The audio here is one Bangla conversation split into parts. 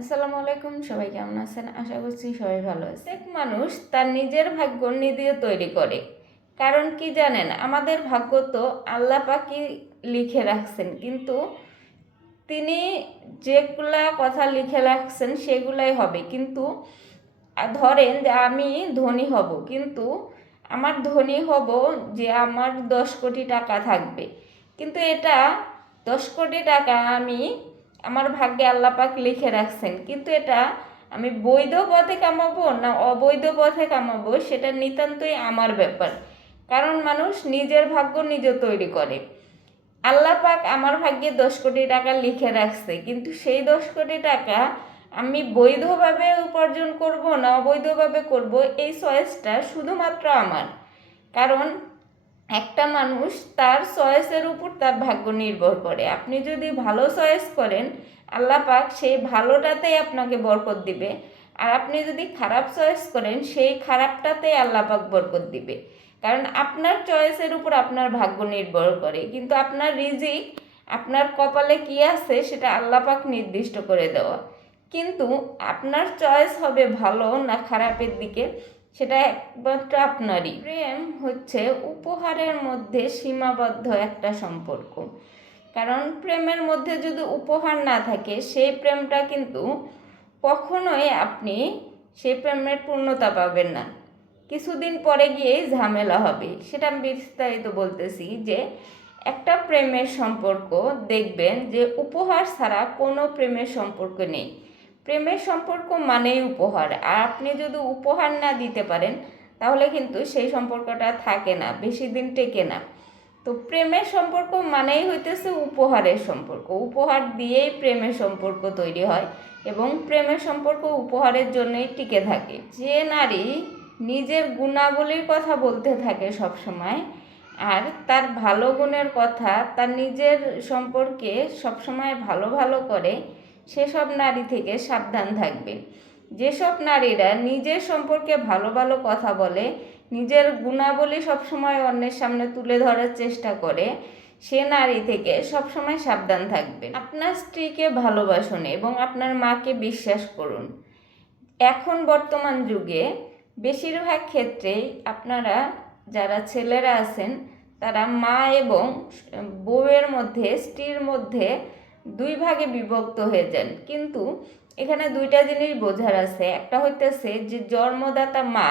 আসসালামু আলাইকুম, সবাই কেমন আছেন? আশা করছি সবাই ভালো আছে এক মানুষ তার নিজের ভাগ্য নিজে তৈরি করে। কারণ কি জানেন? আমাদের ভাগ্য তো আল্লাহ পাকি লিখে রাখছেন। কিন্তু তিনি যেগুলা কথা লিখে রাখছেন সেগুলাই হবে। কিন্তু ধরেন যে আমি ধনী হব। কিন্তু আমার ধনী হব যে আমার দশ কোটি টাকা থাকবে। কিন্তু এটা দশ কোটি টাকা আমি আমার ভাগ্যে আল্লাপাক লিখে রাখছেন। কিন্তু এটা আমি বৈধ পথে কামাবো না অবৈধ পথে কামাবো সেটা নিতান্তই আমার ব্যাপার। কারণ মানুষ নিজের ভাগ্য নিজে তৈরি করে। আল্লাহ পাক আমার ভাগ্যে দশ কোটি টাকা লিখে রাখছে, কিন্তু সেই দশ কোটি টাকা আমি বৈধভাবে উপার্জন করব না অবৈধভাবে করব, এই চয়েসটা শুধুমাত্র আমার। কারণ একটা মানুষ তার চয়েসের উপর তার ভাগ্য নির্ভর করে। আপনি যদি ভালো চয়েস করেন, আল্লাহ পাক সেই ভালোটাতেই আপনাকে বরকত দিবে। আর আপনি যদি খারাপ চয়েস করেন, সেই খারাপটাতেই আল্লাহ পাক বরকত দিবে। কারণ আপনার চয়েসের উপর আপনার ভাগ্য নির্ভর করে। কিন্তু আপনার রিজিক, আপনার কপালে কি আছে, সেটা আল্লাহ পাক নির্দিষ্ট করে দেওয়া। কিন্তু আপনার চয়েস হবে ভালো না খারাপের দিকে সেটা একমাত্র আপনারই। প্রেম হচ্ছে উপহারের মধ্যে সীমাবদ্ধ একটা সম্পর্ক। কারণ প্রেমের মধ্যে যদি উপহার না থাকে সেই প্রেমটা কিন্তু কখনোই আপনি সেই প্রেমের পূর্ণতা পাবেন না। কিছুদিন পরে গিয়েই ঝামেলা হবে। সেটা আমি বিস্তারিত বলতেছি যে, একটা প্রেমের সম্পর্ক দেখবেন যে, উপহার ছাড়া কোনো প্রেমের সম্পর্ক নেই। প্রেমের সম্পর্ক মানেই উপহার। আর আপনি যদি উপহার না দিতে পারেন, তাহলে কিন্তু সেই সম্পর্কটা থাকে না, বেশি দিন টেকে না। তো প্রেমের সম্পর্ক মানেই হইতেছে উপহারের সম্পর্ক। উপহার দিয়েই প্রেমের সম্পর্ক তৈরি হয় এবং প্রেমের সম্পর্ক উপহারের জন্যই টিকে থাকে। যে নারী নিজের গুণাবলীর কথা বলতে থাকে সব সময় আর তার ভালো গুণের কথা, তার নিজের সম্পর্কে সবসময় ভালো ভালো করে সেসব নারী থেকে সাবধান থাকবেন যেসব নারীরা নিজের সম্পর্কে ভালো ভালো কথা বলে, নিজের গুণাবলী সবসময় অন্যের সামনে তুলে ধরার চেষ্টা করে, সে নারী থেকে সবসময় সাবধান থাকবেন। আপনার স্ত্রীকে ভালোবাসুন এবং আপনার মাকে বিশ্বাস করুন। এখন বর্তমান যুগে বেশিরভাগ ক্ষেত্রেই আপনারা যারা ছেলেরা আছেন, তারা মা এবং বউয়ের মধ্যে, স্ত্রীর মধ্যে দুই ভাগে বিভক্ত হয়ে যান। কিন্তু এখানে দুইটা জিনিস বোঝার আছে। একটা হইতেছে যে জন্মদাতা মা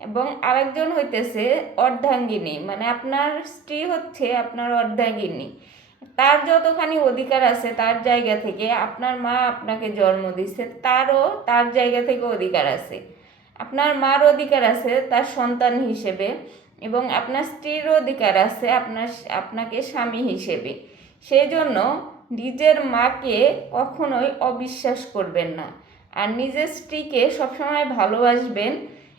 এবং আরেকজন হইতেছে অর্ধাঙ্গিনী। মানে আপনার স্ত্রী হচ্ছে আপনার অর্ধাঙ্গিনী। তার যতখানি অধিকার আছে তার জায়গা থেকে আপনার মা আপনাকে জন্ম দিচ্ছে তারও তার জায়গা থেকে অধিকার আছে। আপনার মার অধিকার আছে তার সন্তান হিসেবে এবং আপনার স্ত্রীর অধিকার আছে আপনার, আপনাকে স্বামী হিসেবে। সেই জন্য নিজের মাকে কখনোই অবিশ্বাস করবেন না। আর নিজের স্ত্রীকে সবসময় ভালোবাসবেন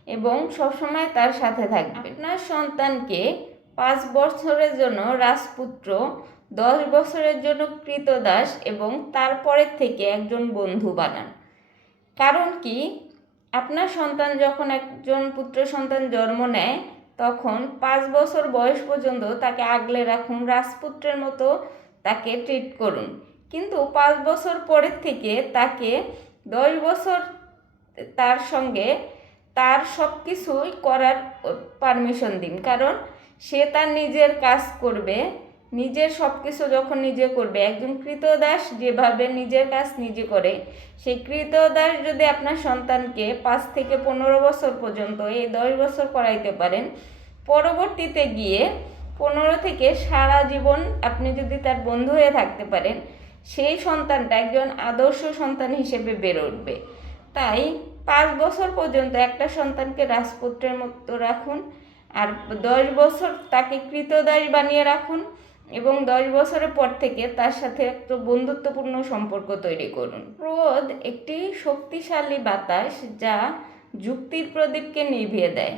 এবং সবসময় তার সাথে থাকবেন। আপনার সন্তানকে পাঁচ বছরের জন্য রাজপুত্র, দশ বছরের জন্য কৃতদাস এবং তারপরের থেকে একজন বন্ধু বানান। কারণ কি? আপনার সন্তান যখন একজন পুত্র সন্তান জন্ম নেয়, তখন পাঁচ বছর বয়স পর্যন্ত তাকে আগলে রাখুন। রাজপুত্রের মতো তাকে ট্রিট করুন। কিন্তু পাঁচ বছর পরের থেকে তাকে দশ বছর তার সঙ্গে তার সব কিছুই করার পারমিশন দিন। কারণ সে তার নিজের কাজ করবে, নিজের সব কিছু যখন নিজে করবে, একজন কৃতদাস যেভাবে নিজের কাজ নিজে করে, সেই কৃতদাস যদি আপনার সন্তানকে পাঁচ থেকে পনেরো বছর পর্যন্ত এই দশ বছর করাইতে পারেন, পরবর্তীতে গিয়ে পনেরো থেকে সারা জীবন আপনি যদি তার বন্ধু হয়ে থাকতে পারেন, সেই সন্তানটা একজন আদর্শ সন্তান হিসেবে বেড়ে উঠবে। তাই পাঁচ বছর পর্যন্ত একটা সন্তানকে রাজপুত্রের মতো রাখুন আর দশ বছর তাকে কৃতদাস বানিয়ে রাখুন এবং দশ বছরের পর থেকে তার সাথে একটা বন্ধুত্বপূর্ণ সম্পর্ক তৈরি করুন। ক্রোধ একটি শক্তিশালী বাতাস যা যুক্তির প্রদীপকে নিভিয়ে দেয়।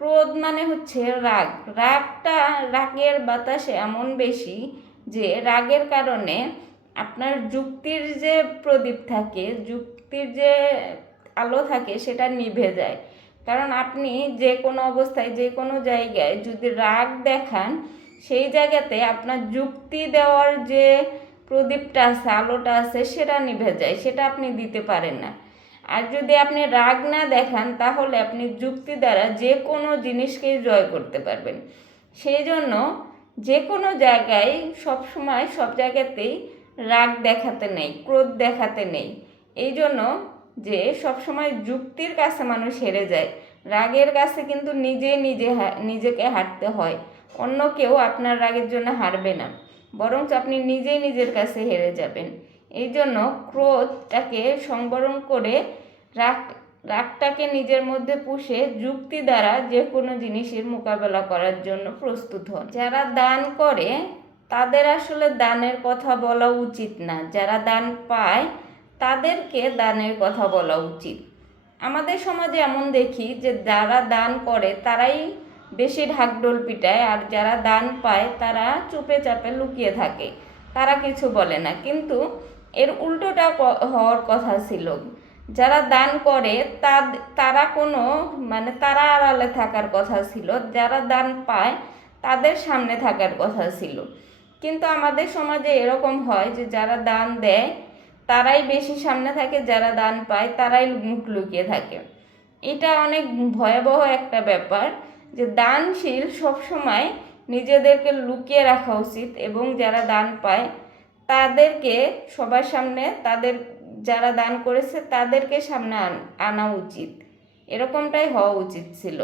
ক্রোধ মানে হচ্ছে রাগ। রাগটা, রাগের বাতাসে এমন বেশি যে রাগের কারণে আপনার যুক্তির যে প্রদীপ থাকে, যুক্তির যে আলো থাকে, সেটা নিভে যায়। কারণ আপনি যে কোনো অবস্থায়, যে কোনো জায়গায় যদি রাগ দেখান, সেই জায়গাতে আপনার যুক্তি দেওয়ার যে প্রদীপটা আছে, আলোটা আছে, সেটা নিভে যায়, সেটা আপনি দিতে পারেন না। আর যদি আপনি রাগ না দেখান, তাহলে আপনি যুক্তি দ্বারা যে কোনো জিনিসকেই জয় করতে পারবেন। সেই জন্য যে কোনো জায়গায় সব সময় সব জায়গাতেই রাগ দেখাতে নেই, ক্রোধ দেখাতে নেই। এই জন্য যে সবসময় যুক্তির কাছে মানুষ হেরে যায়। রাগের কাছে কিন্তু নিজে নিজে নিজেকে হারতে হয়। অন্য কেউ আপনার রাগের জন্য হারবে না। বরঞ্চ আপনি নিজেই নিজের কাছে হেরে যাবেন। এই জন্য ক্রোধটাকে সংবরণ করে রাগ, রাগটাকে নিজের মধ্যে পুষে যুক্তি দ্বারা যে কোনো জিনিসের মোকাবেলা করার জন্য প্রস্তুত হন। যারা দান করে, তাদের আসলে দানের কথা বলা উচিত না। যারা দান পায়, তাদেরকে দানের কথা বলা উচিত। আমাদের সমাজে এমন দেখি যে, যারা দান করে, তারাই বেশি ঢাকঢোল পিটায়, আর যারা দান পায়, তারা চুপে চাপে লুকিয়ে থাকে। তারা কিছু বলে না। কিন্তু এর উল্টোটা হওয়ার কথা ছিল। যারা দান করে তারা কোনো মানে তারা আড়ালে থাকার কথা ছিল। যারা দান পায়, তাদের সামনে থাকার কথা ছিল। কিন্তু আমাদের সমাজে এরকম হয় যে, যারা দান দেয়, তারাই বেশি সামনে থাকে, যারা দান পায়, তারাই মুখ লুকিয়ে থাকে। এটা অনেক ভয়াবহ একটা ব্যাপার যে, দানশীল সবসময় নিজেদেরকে লুকিয়ে রাখা উচিত এবং যারা দান পায় তাদেরকে সবার সামনে, তাদের যারা দান করেছে, তাদেরকে সামনে আনা উচিত। এরকমটাই হওয়া উচিত ছিল।